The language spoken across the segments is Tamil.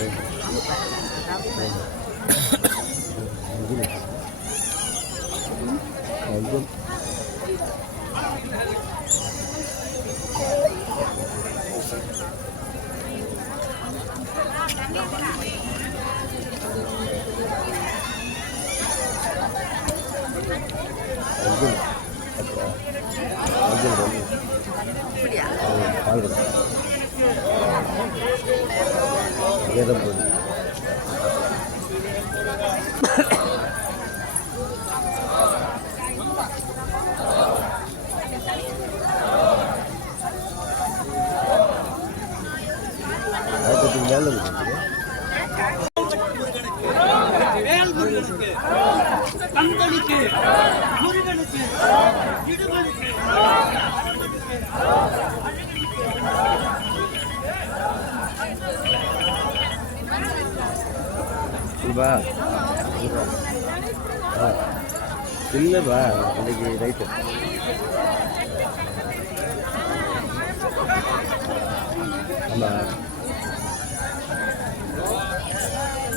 Thank you. Ganda po. Ay, ito tingnan. இல்பா இல்லைப்பா இன்னைக்கு ரைட்டு ஆமாம்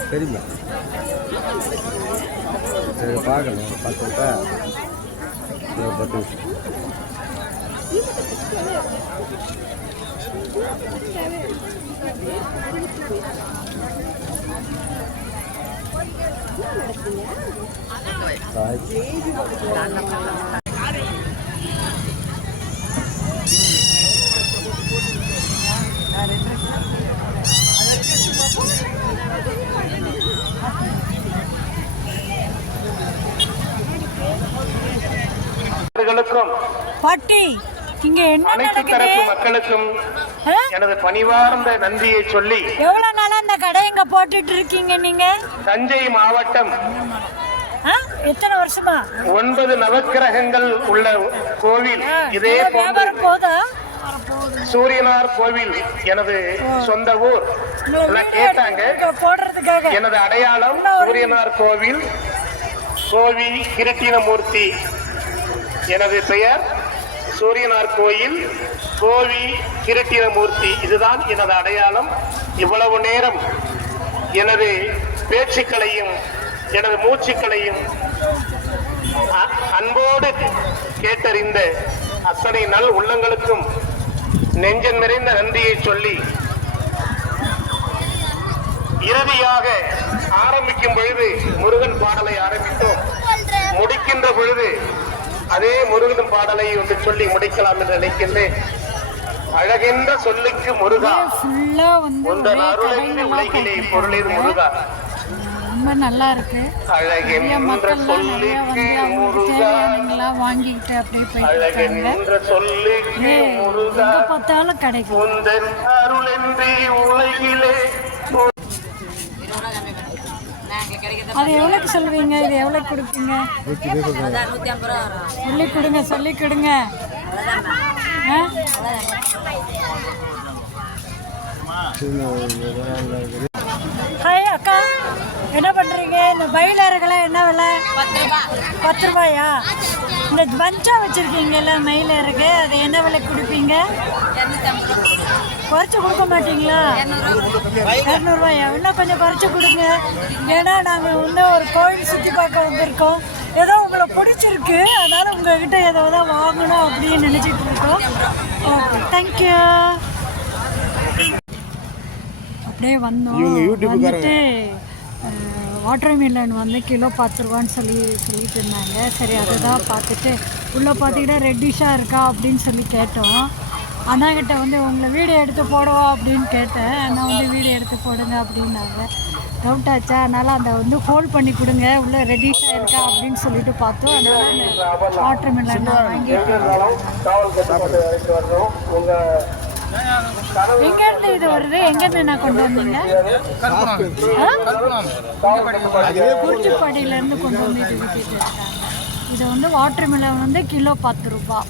சரிம்மா சரி பார்க்கணும். பார்த்துட்டா? பத்து நிமிஷம். ஆயிடுச்சு அவர்களுக்கும் பாட்டி இங்க என்ன அனைத்து தரப்பு மக்களுக்கும்? எனது பணிவார்ந்த நன்றியை சொல்லி எவ்வளவு இந்த கடை இங்க போட்டுட்டு இருக்கீங்க நீங்க? தஞ்சை மாவட்டம்? எத்தனை வருஷமா? ஒன்பது நவக்கிரகங்கள் உள்ள கோவில். இதே போதா? சூரியனார் கோவில் எனது சொந்த ஊர். கேட்டாங்க. எனது அடையாளம் சூரியனார் கோவில். கோவி கிருட்டினமூர்த்தி எனது பெயர் சூரியனார் கோயில் கோவி கிருட்டினமூர்த்தி இதுதான் எனது அடையாளம். இவ்வளவு நேரம் எனது பேச்சுக்களையும் எனது மூச்சுக்களையும் அன்போடு கேட்டறிந்த அத்தனை நல் உள்ளங்களுக்கும் நெஞ்சன் நிறைந்த நன்றியை சொல்லி இறுதியாக ஆரம்பிக்கும் பொழுது முருகன் பாடலை ஆரம்பித்தோம். முடிக்கின்ற பொழுது அதே முருகன் பாடலை வந்து சொல்லி முடிக்கலாம் என்று நினைக்கின்றேன். அழகென்ற சொல்லுக்கு முருகா. உலகிலே பொருளில் முருகா. ரொம்ப நல்லா இருக்கு. நிறைய மக்கள்லாம் நிறைய சொல்லுக்கு வந்து அவங்களுக்கு முருகா. தேவையானங்களாம் வாங்கிக்கிட்டு அப்படியே முருகா. எங்க பார்த்தாலும் கிடைக்கும். அது எவ்வளோக்கு சொல்லுவீங்க இது எவ்வளோக்கு கொடுப்பீங்க? சொல்லி கொடுங்க சொல்லி கொடுங்க? ஹாய் அக்கா என்ன பண்ணுறீங்க இந்த மயிலேறுகளாம் என்ன விலை? பத்து ரூபாயா? இந்த பஞ்சா வச்சுருக்கீங்கல்ல மயிலேறுகு அது என்ன விலை கொடுப்பீங்க? குறைச்சி கொடுக்க மாட்டீங்களா? இரநூறுவாயா? இன்னும் கொஞ்சம் குறைச்சி கொடுங்க. ஏன்னா நாங்கள் வந்து ஒரு கோயில் சுற்றி பார்க்க வந்திருக்கோம். ஏதோ உங்களை பிடிச்சிருக்கு. அதனால் உங்ககிட்ட ஏதோ தான் வாங்கணும் அப்படின்னு நினச்சிட்டு இருக்கோம். ஓகே தேங்க்யூ அப்படியே வந்தோம். வந்துட்டு வாட்டர் மில்லன் வந்து கிலோ பத்து ரூபான்னு சொல்லி சொல்லிட்டு இருந்தாங்க சரி அதை தான் பார்த்துட்டு உள்ளே பார்த்துக்கிட்டா ரெட்டிஷாக இருக்கா அப்படின்னு சொல்லி கேட்டோம். அண்ணாக்கிட்ட வந்து உங்களை வீடியோ எடுத்து போடவா? அப்படின்னு கேட்டேன். அண்ணா வந்து வீடியோ எடுத்து போடுங்க அப்படின்னாங்க. டவுட் ஆச்சா? அதனால் அந்த வந்து ஹோல்ட் பண்ணி கொடுங்க. உள்ளே ரெடிஷாக இருக்கா? அப்படின்னு சொல்லிட்டு பார்த்தோம். அதனால் வாட்டர் மில்லன் வாங்கி உங்க எங்கேருந்து இது வருது? எங்கேருந்து நான் கொண்டு வந்தீங்க? குறிச்சிப்பாடியிலேருந்து கொண்டு வந்து இது வித்துட்டு இருக்காங்க. இது வந்து வாட்டர் மிலன் வந்து கிலோ பத்து ரூபாய்